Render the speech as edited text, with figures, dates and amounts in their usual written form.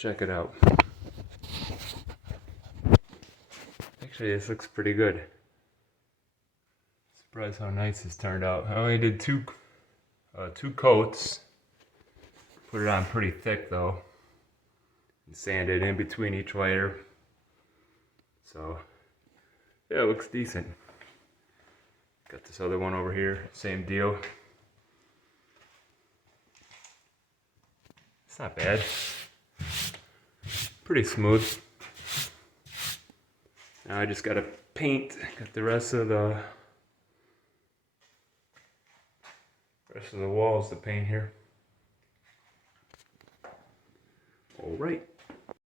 check it out. Actually, this looks pretty good. Surprised how nice this turned out. I only did two coats. Put it on pretty thick though. And sanded in between each layer. So, yeah, it looks decent. Got this other one over here, same deal. It's not bad. Pretty smooth. Now I just gotta paint. Got the rest of the walls to paint here. All right.